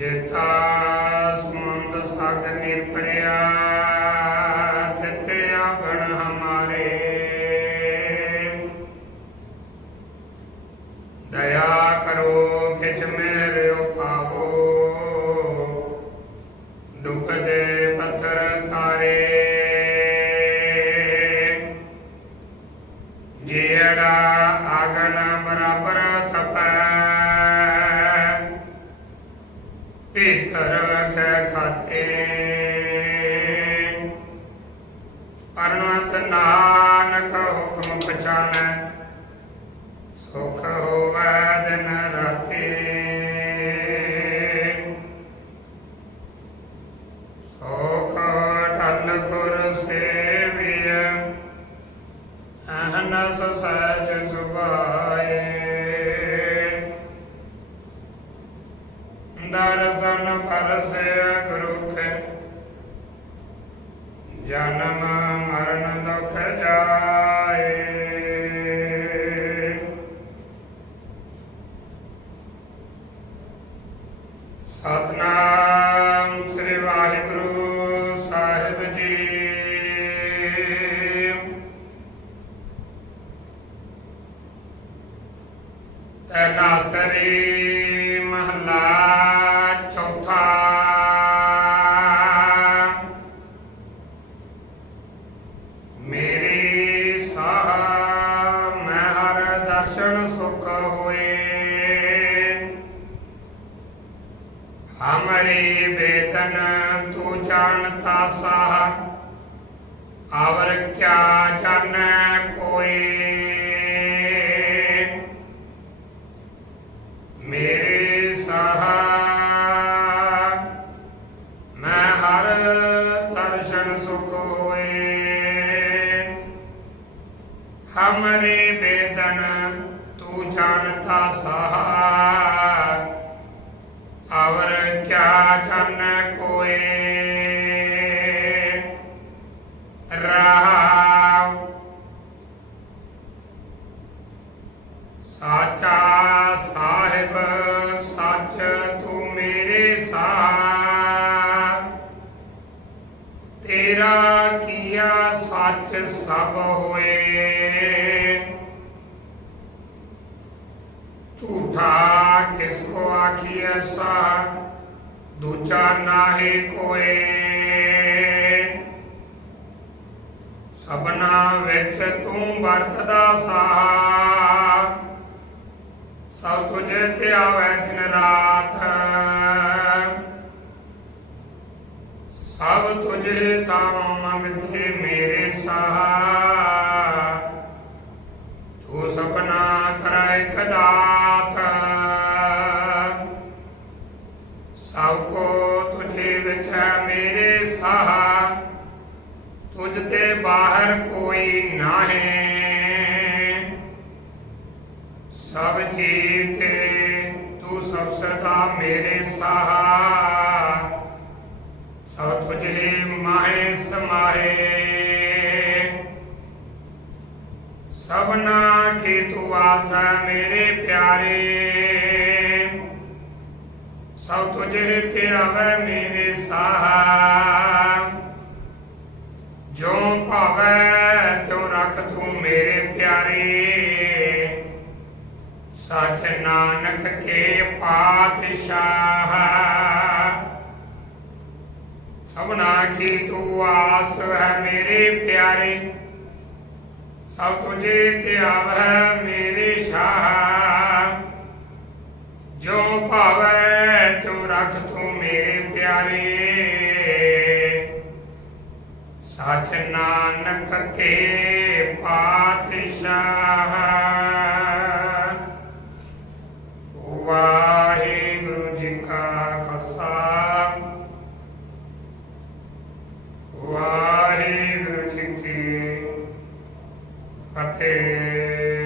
ਜੇਤਾ ਸਮੁੰਦ ਸਾਗਰ ਨਿਰਪਰਿਆ ਤਿਤੇ ਆਗਣ ਹਮਾਰੇ। ਦਇਆ ਕਰੋ, ਖਿਚ ਮੇਰਿਓ ਪਾਵੋ ਡੁੱਬਦੇ ਪੱਥਰ ਤਾਰੇ। ਜਿਹੜਾ ਆਗਣ ਬਰਾਬਰ ਪਰਮਤ ਨਾਨਕ ਹੁਕਮ ਪਛਾਨੈ, ਸੁਖ ਹੋਵੈ ਦਿਨ ਰਾਤੀ। ਸੁਖ ਟਲ ਗੁਰ ਸੇਵੀਐ, ਅਹਨਸ ਸਹਿਜ ਸੁਭਾਏ। ਦਰਸ਼ਨ ਪਰਸਿਆ ਗੁਰੂ ਕੇ ਜਨਮ ਮਰਨ ਜਾਏ। ਸਤਨਾਮ ਸ੍ਰੀ ਵਾਹਿਗੁਰੂ ਸਾਹਿਬ ਜੀ। ਤਨਾਸਰੀ ਮਹਲਾ ਹਮਰੀ ਬੇਤਨ ਤੂੰ ਜਾਣਤਾ ਸਾਹ ਆਵਰ ਕਿਆ ਜਾਣੈ ਕੋਈ ਮੇਰੇ ਸਾਹ ਮੈਂ ਹਰ ਦਰਸ਼ਨ ਸੁਖ ਹੋਏ ਹਮਰੇ ਬੇਦਨ ਤੂੰ ਜਾਣਤਾ ਸਾਹ ਸੱਚ ਸਭ ਹੋਏ। ਝੂਠਾ ਕਿਸ ਕੋ ਆਖੀਐ ਸਾ ਦੂਜਾ ਨਾਹੀ ਕੋਏ। ਸਭਨਾ ਵਿੱਚ ਤੂੰ ਵਰਤਦਾ ਸਾ ਸਭ ਤੁਝੇ ਤੇ ਆਵੇ ਦਿਨ ਰਾਤ। ਸਭ ਤੁਝੇ ਤਾਂ ਮੰਗਦੇ ਮੇਰੇ ਸਾਹ ਤੂੰ ਸਪਨਾ ਕਰੈ ਖਦਾਤ ਸਭ ਕੋ ਤੁਝੇ ਵਿੱਚ ਹੈ ਮੇਰੇ ਸਾਹ ਤੁਝ ਤੇ ਬਾਹਰ ਕੋਈ ਨਾਹੀਂ ਸਭ ਜੀ ਤੇਰੇ ਤੂੰ ਸਭ ਸਦਾ ਮੇਰੇ ਸਾਹ ਸਭ ਤੁਝੇ ਸਭਨਾ ਕੀ ਤੂੰ ਆਸਾ ਮੇਰੇ ਪਿਆਰੇ। ਸਭ ਤੁਝੇ ਤੇ ਆਵੇ ਮੇਰੇ ਸਾਹ। ਜੋ ਭਾਵੈ, ਤਿਉ ਰਖ ਤੂੰ ਮੇਰੇ ਪਿਆਰੇ। ਸਚ ਨਾਨਕ ਕੇ ਪਾਤਸ਼ਾਹ। ਸਭਨਾ ਕੀ ਤੂੰ ਆਸ ਹੈ ਮੇਰੇ ਪਿਆਰੇ। ਸਭ ਤੁਝੇ ਤੇ ਆਵੈ ਮੇਰੇ ਸ਼ਾਹ। ਜੋ ਭਾਵੈ ਤੂੰ ਰਖ ਤੂੰ ਮੇਰੇ ਪਿਆਰੇ। ਸਚ ਨਾਨਕ ਕੇ ਪਾਤਸ਼ਾਹ। ਵਾਹਿਗੁਰੂ ਜੀ ਕਾ ਖਾਲਸਾ। Okay.